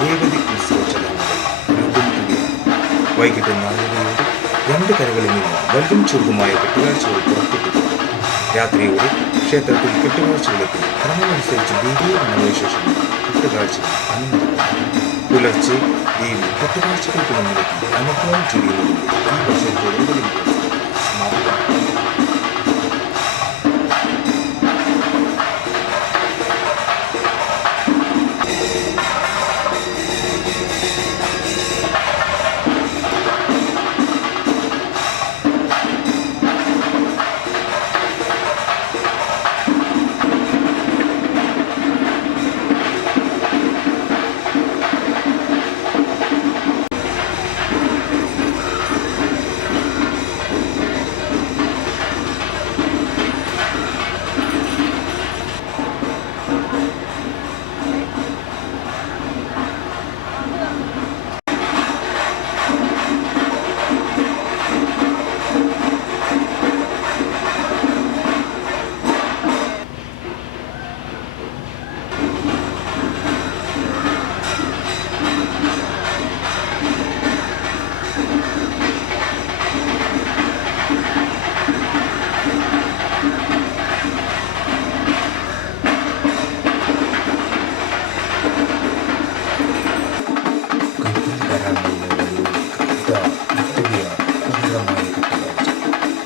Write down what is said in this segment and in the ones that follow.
രേവതി ഉത്സവ ചടങ്ങുകൾ പുരോഗമിക്കുകയാണ്. വൈകിട്ട് 4:30 രണ്ട് കരകളിൽ നിന്ന് വലുതും ചെറുതുമായ കെട്ടുകാഴ്ചകൾ പുറപ്പെട്ടു. രാത്രിയോടെ ക്ഷേത്രത്തിൽ കെട്ടുകാഴ്ചകളെത്തി ക്രമമനുസരിച്ച് ദേവിയെ വണങ്ങിയ ശേഷം കെട്ടുകാഴ്ചകൾ അനുമതിക്കുന്നു. പുലർച്ചെ ദേവി കെട്ടുകാഴ്ചകൾക്ക് മുന്നിലെത്തി അനുഗ്രഹം ചൊരിയുന്നതിന്റെ ഈ വർഷത്തെ രേവതി സമാപിക്കുന്നു.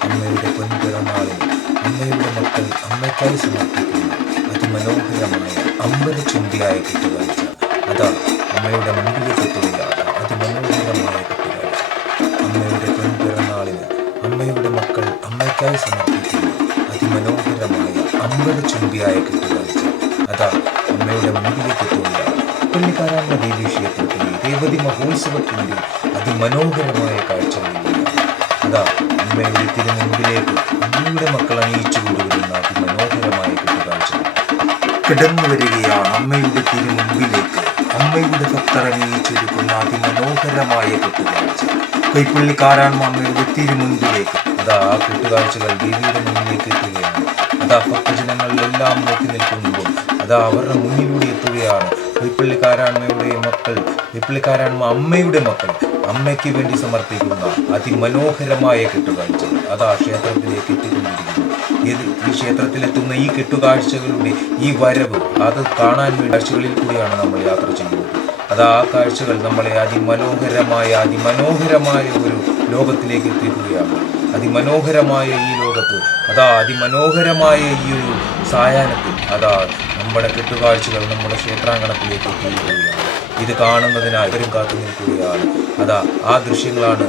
അമ്മയുടെ പൊൻപിറന്നാളിൽ അമ്മയുടെ മക്കൾ അമ്മയ്ക്കായി സമർപ്പിക്കുന്ന അതിമനോഹരമായ അമ്പലചുംബിയായ കെട്ടുകാഴ്ച അതാ അമ്മയുടെ മുൻപിലേക്ക് എത്തുകയാണ്. അതിമനോഹരമായ കെട്ടുകാഴ്ച. അമ്മയുടെ പൊൻപിറന്നാളിന് അമ്മയുടെ മക്കൾ അമ്മയ്ക്കായി സമർപ്പിക്കുന്ന അതിമനോഹരമായ അമ്പലചുംബിയായ കെട്ടുകാഴ്ച അതാ അമ്മയുടെ മുൻപിലേക്ക് എത്തുകയാണ്. പള്ളിക്കാരാമ്മ ദേവീ ക്ഷേത്രത്തിലെ രേവതി മഹോത്സവത്തിൻ്റെ അതിമനോഹരമായ കാഴ്ചകളിലൂടെ അതാ അമ്മയുടെ തിരുമുമ്പിലേക്ക് അമ്മയുടെ മക്കൾ അണിയിച്ചു കൊണ്ടുവരുന്ന അതിമനോഹരമായ കെട്ടുകാഴ്ച. കിടന്നു വരികയാണ് അമ്മയുടെ തിരുമുമ്പിലേക്ക് അമ്മയുടെ ഭക്തർ അണിയിച്ചൊരുക്കുന്ന അതിമനോഹരമായ കെട്ടുകാഴ്ച. കൈപ്പള്ളിക്കാരാമ്മ അമ്മയുടെ തിരുമുമ്പിലേക്ക് അതാ ആ കെട്ടുകാഴ്ചകൾ ദേവിയുടെ മുന്നിലേക്ക് എത്തുകയാണ്. അതാ ഭക്തജനങ്ങളിലെല്ലാം നോക്കി നിൽക്കുമ്പോൾ അതാ അവരുടെ മുന്നിലൂടെ എത്തുകയാണ് കൈപ്പള്ളിക്കാരാമ്മയുടെ മക്കൾ, കൈപ്പള്ളിക്കാരാമ്മ അമ്മയുടെ മക്കൾ അമ്മയ്ക്ക് വേണ്ടി സമർപ്പിക്കുന്ന അതിമനോഹരമായ കെട്ടുകാഴ്ചകൾ അതാ ക്ഷേത്രത്തിലേക്ക് എത്തിക്കൊണ്ടിരിക്കുന്നു. ഈ ക്ഷേത്രത്തിലെത്തുന്ന ഈ കെട്ടുകാഴ്ചകളുടെ ഈ വരവ് അത് കാണാൻ വേണ്ടി കാഴ്ചകളിൽ കൂടിയാണ് നമ്മൾ യാത്ര ചെയ്യുന്നത്. അതാ ആ കാഴ്ചകൾ നമ്മളെ അതിമനോഹരമായ ഒരു ലോകത്തിലേക്ക് എത്തിക്കുകയാണ്. അതിമനോഹരമായ ഈ ലോകത്ത് അതാ അതിമനോഹരമായ ഈ ഒരു സായാഹ്നത്തിൽ അതാ നമ്മുടെ കെട്ടുകാഴ്ചകൾ നമ്മുടെ ക്ഷേത്രാങ്കണത്തിലേക്ക് എത്തിക്കുകയാണ്. ഇത് കാണുന്നതിനായി ഇവരും കാത്തു നിൽക്കുകയാണ്. അതാ ആ ദൃശ്യങ്ങളാണ്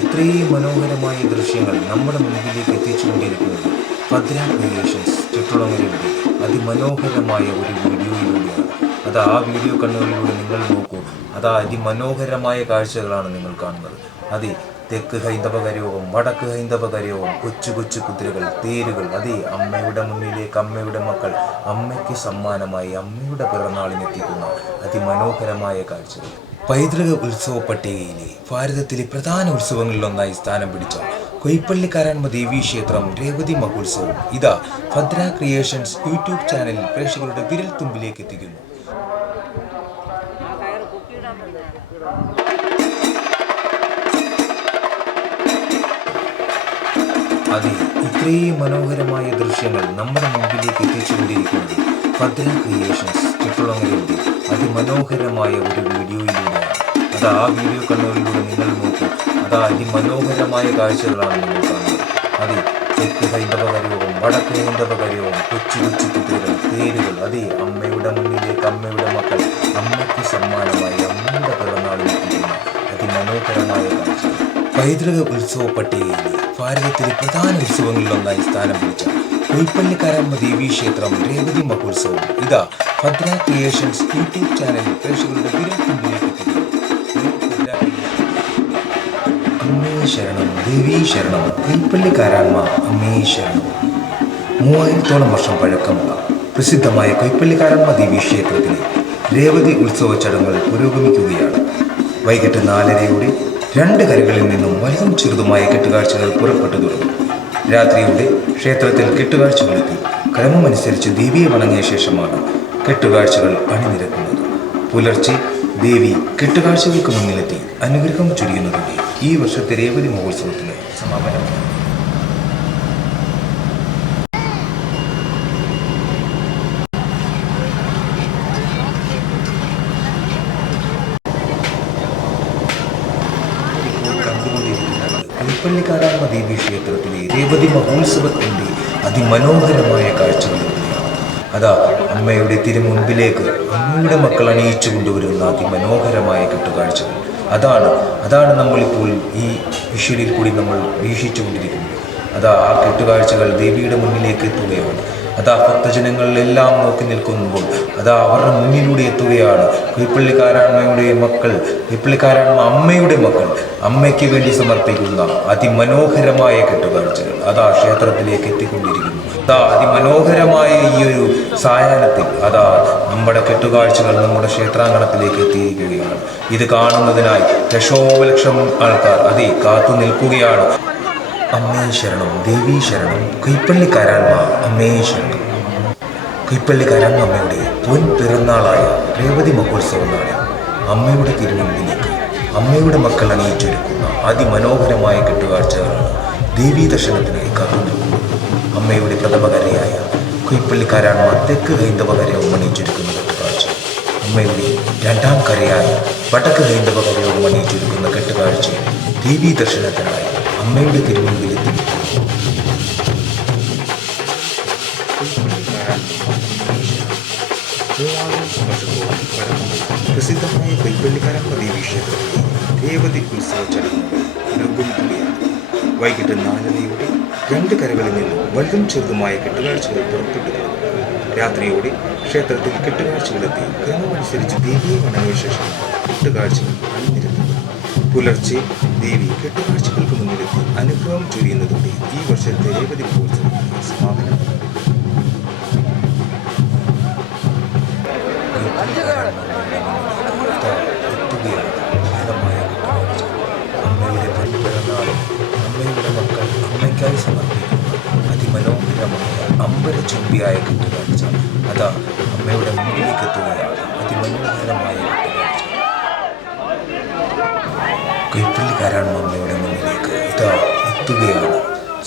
ഇത്രയും മനോഹരമായ ദൃശ്യങ്ങൾ നമ്മുടെ മുൻപിലേക്ക് എത്തിച്ചുകൊണ്ടിരിക്കുന്നത് ഭദ്ര ക്രിയേഷൻസ് ചുറ്റുളങ്ങരയുടെ അതിമനോഹരമായ ഒരു വീഡിയോയിലൂടെയാണ്. അതാ ആ വീഡിയോ കണ്ണുകളിലൂടെ നിങ്ങൾ നോക്കൂ. അതാ അതിമനോഹരമായ കാഴ്ചകളാണ് നിങ്ങൾ കാണുന്നത്. തെക്ക് ഹൈന്ദവ കരയോഗം, വടക്ക് ഹൈന്ദവ കരയോഗം, കൊച്ചു കൊച്ചു കുതിരകൾ, തേരുകൾ, അമ്മയുടെ മുന്നിലേക്ക് അമ്മയുടെ മക്കൾ അമ്മയ്ക്ക് സമ്മാനമായി അമ്മയുടെ പിറന്നാളിനെത്തിക്കുന്ന അതിമനോഹരമായ കാഴ്ചകൾ. പൈതൃക ഉത്സവ പട്ടികയിലെ ഭാരതത്തിലെ പ്രധാന ഉത്സവങ്ങളിലൊന്നായി സ്ഥാനം പിടിച്ച കൊയ്പ്പള്ളിക്കാരാമ്മ ദേവീ ക്ഷേത്രം രേവതി മഹോത്സവം ഇതാ ഭദ്ര ക്രിയേഷൻസ് യൂട്യൂബ് ചാനലിൽ പ്രേക്ഷകരുടെ വിരൽ തുമ്പിലേക്ക് എത്തിക്കുന്നു. ഇത്രയും മനോഹരമായ ദൃശ്യങ്ങൾ നമ്മുടെ മുമ്പിലേക്ക് എത്തിച്ചുകൊണ്ടിരിക്കുന്നത് ഭദ്ര ക്രിയേഷൻസ് ചുറ്റുളങ്ങരയുടെ അതിമനോഹരമായ ഒരു വീഡിയോയിലൂടെയാണ്. അതാ ആ വീഡിയോ കണ്ണുകളിലൂടെ നിങ്ങൾ നോക്കൂ. അതാ അതിമനോഹരമായ കാഴ്ചകളാണ് നിങ്ങൾ കാണുന്നത്. തെക്ക് ഹൈന്ദവ കരയോഗം, വടക്ക് ഹൈന്ദവ കരയോഗം, കൊച്ചു കൊച്ചു കുതിരകൾ, തേരുകൾ, അമ്മയുടെ മുന്നിലേക്ക് അമ്മയുടെ മക്കൾ അമ്മയ്ക്ക് സമ്മാനമായി അമ്മയുടെ പിറന്നാളിനെത്തിക്കുന്ന അതിമനോഹരമായ കാഴ്ചകൾ. പൈതൃക ഉത്സവ പട്ടികയിലെ ഭാരതത്തിലെ പ്രധാന ഉത്സവങ്ങളിലൊന്നായി സ്ഥാനം പിടിച്ച കൊയ്പ്പള്ളിക്കാരാമ്മ ദേവീ ക്ഷേത്രം രേവതി മഹോത്സവം ഇതാ ഭദ്ര ക്രിയേഷൻസ് യൂട്യൂബ് ചാനലിൽ പ്രേക്ഷകരുടെ വിരൽ തുമ്പിലേക്ക് എത്തിക്കുന്നു. അമ്മേ ശരണം, ദേവീ ശരണം, കൊയ്പ്പള്ളിക്കാരാമ്മ അമ്മേ ശരണം. 3000-ഓളം വർഷം പഴക്കമുള്ള പ്രസിദ്ധമായ കൊയ്പ്പള്ളിക്കാരാമ്മ ദേവീ ക്ഷേത്രത്തിലെ രേവതി ഉത്സവ ചടങ്ങുകൾ പുരോഗമിക്കുകയാണ്. വൈകിട്ട് 4:30 രണ്ട് കരകളിൽ നിന്നും വലുതും ചെറുതുമായ കെട്ടുകാഴ്ചകൾ പുറപ്പെട്ടു തുടങ്ങും. രാത്രിയോടെ ക്ഷേത്രത്തിൽ കെട്ടുകാഴ്ചകളെത്തി ക്രമമനുസരിച്ച് ദേവിയെ വണങ്ങിയ ശേഷമാണ് കെട്ടുകാഴ്ചകൾ അണിനിരക്കുന്നത്. പുലർച്ചെ ദേവി കെട്ടുകാഴ്ചകൾക്ക് മുന്നിലെത്തി അനുഗ്രഹം ചൊരിയുന്നതോടെ ഈ വർഷത്തെ രേവതി മഹോത്സവത്തിന് സമാപനമാണ്. കൈപ്പള്ളിക്കാരാമ ദേവി ക്ഷേത്രത്തിലെ രേവതി മഹോത്സവത്തിൻ്റെ അതിമനോഹരമായ കാഴ്ചകൾ. അതാ അമ്മയുടെ തിരുമുൻപിലേക്ക് അമ്മയുടെ മക്കൾ അണിയിച്ചു കൊണ്ടുവരുന്ന അതിമനോഹരമായ കെട്ടുകാഴ്ചകൾ. അതാണ് നമ്മളിപ്പോൾ ഈ വിഷ്വലിൽ കൂടി നമ്മൾ വീക്ഷിച്ചു കൊണ്ടിരിക്കുന്നത്. അതാ ആ കെട്ടുകാഴ്ചകൾ ദേവിയുടെ മുന്നിലേക്ക് എത്തുകയാണ്. അതാ ഭക്തജനങ്ങളിലെല്ലാം നോക്കി നിൽക്കുമ്പോൾ അതാ അവരുടെ മുന്നിലൂടെ എത്തുകയാണ് കൈപ്പള്ളിക്കാരാമ്മയുടെ മക്കൾ, കൈപ്പള്ളിക്കാരാമ്മ അമ്മയുടെ മക്കൾ അമ്മയ്ക്ക് വേണ്ടി സമർപ്പിക്കുന്ന അതിമനോഹരമായ കെട്ടുകാഴ്ചകൾ അതാ ക്ഷേത്രത്തിലേക്ക് എത്തിക്കൊണ്ടിരിക്കുന്നു. അതാ അതിമനോഹരമായ ഈ ഒരു സായാഹ്നത്തിൽ അതാ നമ്മുടെ കെട്ടുകാഴ്ചകൾ നമ്മുടെ ക്ഷേത്രാങ്കണത്തിലേക്ക് എത്തിയിരിക്കുകയാണ്. ഇത് കാണുന്നതിനായി ലക്ഷോപലക്ഷം ആൾക്കാർ അതേ കാത്തു നിൽക്കുകയാണ്. അമ്മേ ശരണം, ദേവീ ശരണം, കൈപ്പള്ളിക്കാരാമ്മ അമ്മേ ശരണം. കൈപ്പള്ളിക്കാരാമ്മ അമ്മയുടെ പൊൻ പിറന്നാളായ രേവതി മഹോത്സവ നാളിൽ അമ്മയുടെ തിരുമുൻപിലേക്ക് അമ്മയുടെ മക്കൾ അണിയിച്ചൊരുക്കുന്ന അതിമനോഹരമായ കെട്ടുകാഴ്ചകളാണ് ദേവീ ദർശനത്തിനായി കാത്തു നിൽക്കുന്നത്. അമ്മയുടെ പ്രഥമകരയായ കൈപ്പള്ളിക്കാരാമ്മ തെക്ക് ഹൈന്ദവ കരയോളം അണിയിച്ചൊരുക്കുന്ന കെട്ടുകാഴ്ച, അമ്മയുടെ രണ്ടാം കരയായ വടക്ക് ഹൈന്ദവ കരയോളം അണിയിച്ചൊരുക്കുന്ന കെട്ടുകാഴ്ച ദേവീ ദർശനത്തിനായി അമ്മയുടെ തിരുമുൻപിലെത്തി. പ്രസിദ്ധമായ കൈപ്പള്ളിക്കാരാമ്മ ദേവി ക്ഷേത്രത്തിലെ രേവതി ഉത്സവ ചടങ്ങുകൾ പുരോഗമിക്കുകയാണ്. വൈകിട്ട് 4:30 രണ്ട് കരകളിൽ നിന്നും വലുതും ചെറുതുമായ കെട്ടുകാഴ്ചകൾ പുറപ്പെട്ടു. രാത്രിയോടെ ക്ഷേത്രത്തിൽ കെട്ടുകാഴ്ചകളെത്തി ക്രമമനുസരിച്ച് ദേവിയെ വണങ്ങിയ ശേഷം കെട്ടുകാഴ്ചകൾ അണിനിരത്തുന്നു. പുലർച്ചെ ദേവി കെട്ടുകാഴ്ചകൾക്ക് മുന്നിലെത്തി അനുഗ്രഹം ചൊരിയുന്നതോടെ ഈ വർഷത്തെ രേവതി മഹോത്സവത്തിന് സമാപനം. അമ്മയുടെ പിറന്നാളിൽ അമ്മയുടെ മക്കൾ അമ്മയ്ക്കായി സമർപ്പിക്കുന്ന അതിമനോഹരമായ അമ്പരചുംബിയായ കെട്ടുകാഴ്ച അതാ അമ്മയുടെ മുന്നിലേക്ക് എത്തുകയാണ്. അതിമനോഹരമായ കെട്ടുകാഴ്ച കൈപ്പള്ളിക്കാരാമ്മ അമ്മയുടെ മുന്നിലേക്ക് ഇതാ എത്തുകയാണ്.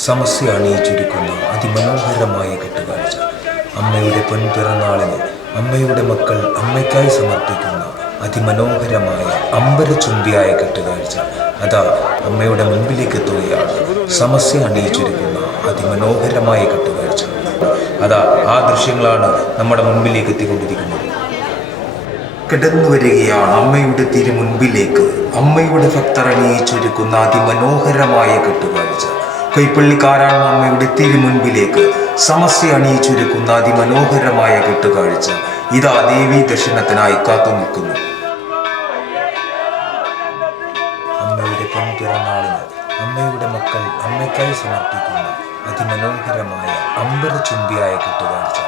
സമസ്യ അണിയിച്ചൊരുക്കുന്ന അതിമനോഹരമായ കെട്ടുകാഴ്ച അമ്മയുടെ പൊൻപിറന്നാളിന് അമ്മയുടെ മക്കൾ അമ്മയ്ക്കായി സമർപ്പിക്കുന്ന അതിമനോഹരമായ അമ്പരചുംബിയായ കെട്ടുകാഴ്ച അതാ അമ്മയുടെ മുൻപിലേക്ക് എത്തുകയാണ്. സമസ്യ അണിയിച്ചൊരുക്കുന്ന അതിമനോഹരമായ കെട്ടുകാഴ്ച അതാ ആ ദൃശ്യങ്ങളാണ് നമ്മുടെ മുൻപിലേക്ക് എത്തിക്കൊണ്ടിരിക്കുന്നത്. കിടന്നു വരികയാണ് അമ്മയുടെ തിരുമുൻപിലേക്ക് അമ്മയുടെ ഭക്തർ അണിയിച്ചൊരുക്കുന്ന അതിമനോഹരമായ കെട്ടുകാഴ്ച. കൈപ്പള്ളിക്കാരാമ്മ അമ്മയുടെ തിരുമുൻപിലേക്ക് സമസ്യ അണിയിച്ചൊരുക്കുന്ന അതിമനോഹരമായ കെട്ടുകാഴ്ച ഇതാ ദേവീ ദർശനത്തിനായി കാത്തു നിൽക്കുന്നു. അമ്മയുടെ പൊൻപിറന്നാളിന് അമ്മയുടെ മക്കൾ അമ്മയ്ക്കായി സമർപ്പിക്കുന്ന അതിമനോഹരമായ അമ്പരചുംബിയായ കെട്ടുകാഴ്ച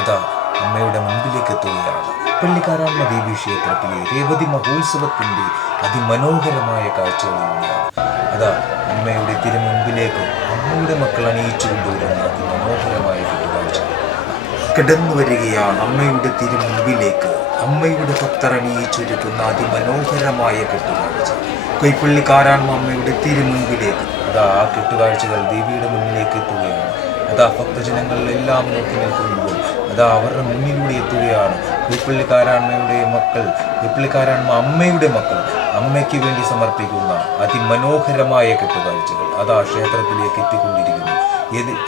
അതാ അമ്മയുടെ മുൻപിലേക്ക് എത്തുകയാണ്. കൈപ്പള്ളിക്കാരാമ്മ ദേവി ക്ഷേത്രത്തിലെ രേവതി മഹോത്സവത്തിൻ്റെ അതിമനോഹരമായ കാഴ്ചകളിലൂടെയാണ് അതാ അമ്മയുടെ തിരുമുൻപിലേക്ക് അമ്മയുടെ മക്കൾ അണിയിച്ചു കൊണ്ടുവരുന്ന അതിമനോഹരമായ കെട്ടുകാഴ്ച. കിടന്നു വരികയാണ് അമ്മയുടെ തിരുമുൻപിലേക്ക് അമ്മയുടെ ഭക്തർ അണിയിച്ചൊരുക്കുന്ന അതിമനോഹരമായ കെട്ടുകാഴ്ച. കൈപ്പള്ളിക്കാരാമ്മ അമ്മയുടെ തിരുമുൻപിലേക്ക് അതാ ആ കെട്ടുകാഴ്ചകൾ ദേവിയുടെ മുന്നിലേക്ക് എത്തുകയാണ്. അതാ ഭക്തജനങ്ങളിലെല്ലാം നോക്കി നിൽക്കുമ്പോൾ അതാ അവരുടെ മുന്നിലൂടെ എത്തുകയാണ് കൈപ്പള്ളിക്കാരാമ്മയുടെ മക്കൾ, കൈപ്പള്ളിക്കാരാമ്മ അമ്മയുടെ മക്കൾ അമ്മയ്ക്ക് വേണ്ടി സമർപ്പിക്കുന്ന അതിമനോഹരമായ കെട്ടുകാഴ്ചകൾ അതാ ക്ഷേത്രത്തിലേക്ക് എത്തിക്കൊണ്ടിരിക്കുന്നു.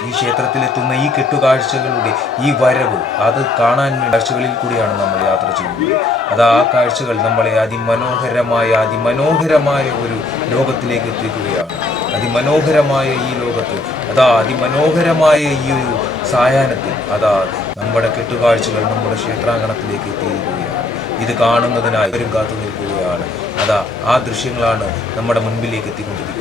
ഈ ക്ഷേത്രത്തിലെത്തുന്ന ഈ കെട്ടുകാഴ്ചകളുടെ ഈ വരവ് അത് കാണാൻ വേണ്ടി കാഴ്ചകളിൽ കൂടിയാണ് നമ്മൾ യാത്ര ചെയ്യുന്നത്. അതാ ആ കാഴ്ചകൾ നമ്മളെ അതിമനോഹരമായ ഒരു ലോകത്തിലേക്ക് എത്തിക്കുകയാണ്. അതിമനോഹരമായ ഈ ലോകത്ത് അതാ അതിമനോഹരമായ ഈ ഒരു സായാഹ്നത്തിൽ അതാ നമ്മുടെ കെട്ടുകാഴ്ചകൾ നമ്മുടെ ക്ഷേത്രാങ്കണത്തിലേക്ക് എത്തിയിരിക്കുകയാണ്. ഇത് കാണുന്നതിനായി ഇവരും കാത്തു നിൽക്കുകയാണ്. അതാ ആ ദൃശ്യങ്ങളാണ് നമ്മുടെ മുൻപിലേക്ക് എത്തിക്കൊണ്ടിരിക്കുന്നത്.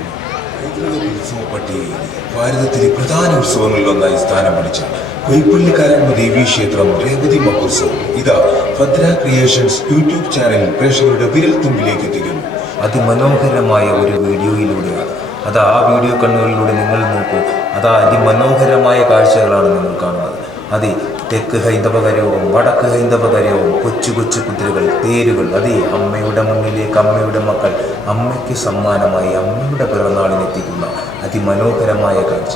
ഉത്സവ പട്ടികയിൽ ഭാരതത്തിലെ പ്രധാന ഉത്സവങ്ങളിലൊന്നായി സ്ഥാനം പിടിച്ച കൈപ്പള്ളിക്കാരാമ്മ ദേവീ ക്ഷേത്രം രേവതി മഹോത്സവം ഇതാ ഭദ്ര ക്രിയേഷൻസ് യൂട്യൂബ് ചാനൽ പ്രേക്ഷകരുടെ വിരൽ തുമ്പിലേക്ക് എത്തിക്കുന്നു. അതിമനോഹരമായ ഒരു വീഡിയോയിലൂടെയാണ് അതാ ആ വീഡിയോ കണ്ണുകളിലൂടെ നിങ്ങൾ നോക്കൂ. അതാ അതിമനോഹരമായ കാഴ്ചകളാണ് നിങ്ങൾ കാണുന്നത്. അതെ, തെക്ക് ഹൈന്ദവകരവും വടക്ക് ഹൈന്ദവകരവും കൊച്ചു കൊച്ചു കുതിരകൾ, തേരുകൾ, അതേ അമ്മയുടെ മുന്നിലേക്ക് അമ്മയുടെ മക്കൾ അമ്മയ്ക്ക് സമ്മാനമായി അമ്മയുടെ പിറന്നാളിനെത്തിക്കുന്ന അതിമനോഹരമായ കാഴ്ച.